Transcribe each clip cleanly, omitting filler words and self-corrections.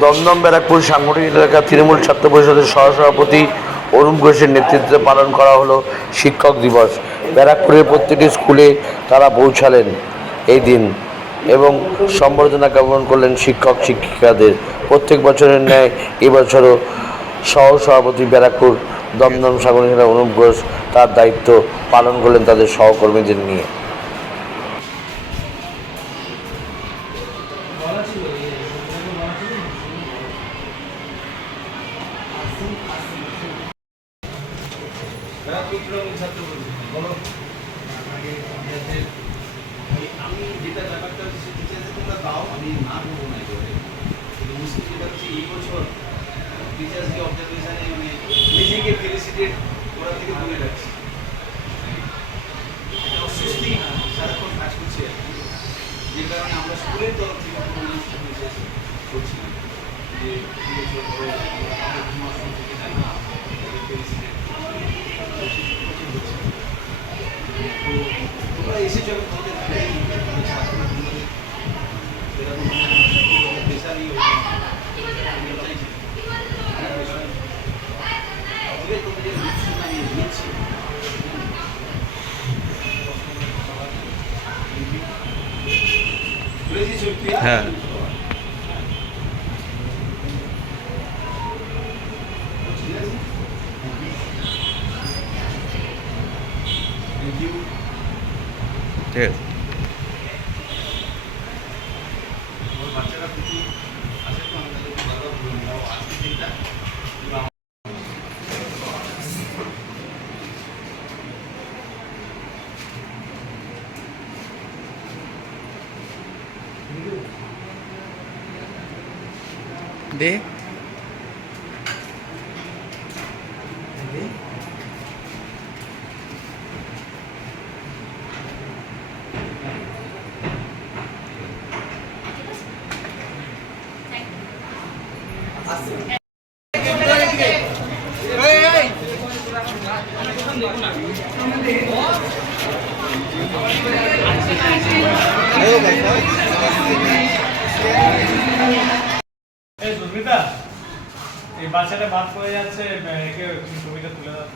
দমদম ব্যারাকপুর সাংগঠনিক এলাকা তৃণমূল ছাত্র পরিষদের সহসভাপতি অরুণ ঘোষের নেতৃত্বে পালন করা হলো শিক্ষক দিবস। ব্যারাকপুরের প্রত্যেকটি স্কুলে তারা পৌঁছালেন এই দিন এবং সম্বর্ধনা জ্ঞাপন করলেন শিক্ষক শিক্ষিকাদের। প্রত্যেক বছরের ন্যায় এবছরও সহসভাপতি ব্যারাকপুর দমদম সাংগঠনিক এলাকা অরুণ ঘোষ তার দায়িত্ব পালন করলেন তাদের সহকর্মীদের নিয়ে। আমি যেটা ব্যাপারটা হচ্ছে টিচার্সে তোমরা দাও, আমি না বলবো না এবারে, কিন্তু মুশকিল যেটা হচ্ছে এই বছর টিচার্সকে অবজারভেশনে মানে নিজেকে ফেলিসিটেট করা থেকে দূরে রাখছি। একটা অস্বস্তি সারাক্ষণ কাজ করছে আর কি, যে কারণে আমরা স্কুলের তরফ থেকে কোনো অনুষ্ঠান বিশেষ করছি না, যে এই বছর ধরো আমরা আমাদের 2 মাস থেকে যাই না ফেলিসিটেট হচ্ছে। তো তোমরা এসেছো এবং তোমাদের ছাত্রদের এরকম পেশারই চাইছি তোমাদের আমি নিচ্ছি। হ্যাঁ, ঠিক আছে। বাচ্চারা প্রতি আসে তো আমাদের আজকে দিনটা দে সুস্মিতা, এই বাচ্চাটা বাদ পড়ে যাচ্ছে, একে ছবিটা তুলে দাও।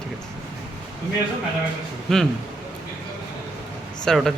ঠিক আছে। তুমি এসো, ম্যাডাম একটা ছবি। স্যার ওটা